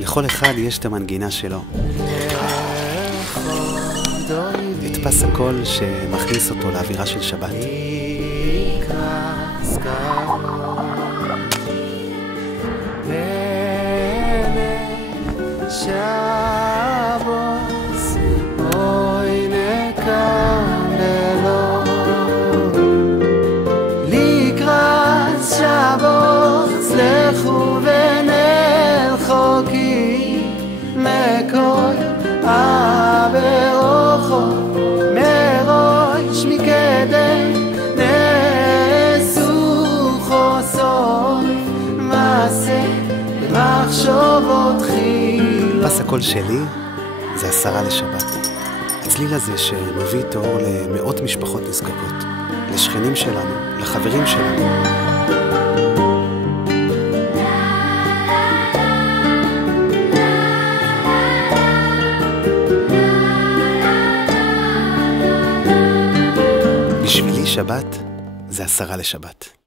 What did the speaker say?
לכל אחד יש את המנגינה שלו. את פס הקול שמכניס אותו לאווירה של שבת. לכו ונלכו כי מכל ברוחו מראש מקדם נעשו חוסות מעשה במחשבות חילה. פס הקול שלי זה 10 לשבת. הצליל הזה שמביא את האור למאות משפחות נזקקות, לשכנים שלנו, לחברים שלנו. בשבילי שבת זה 10 לשבת.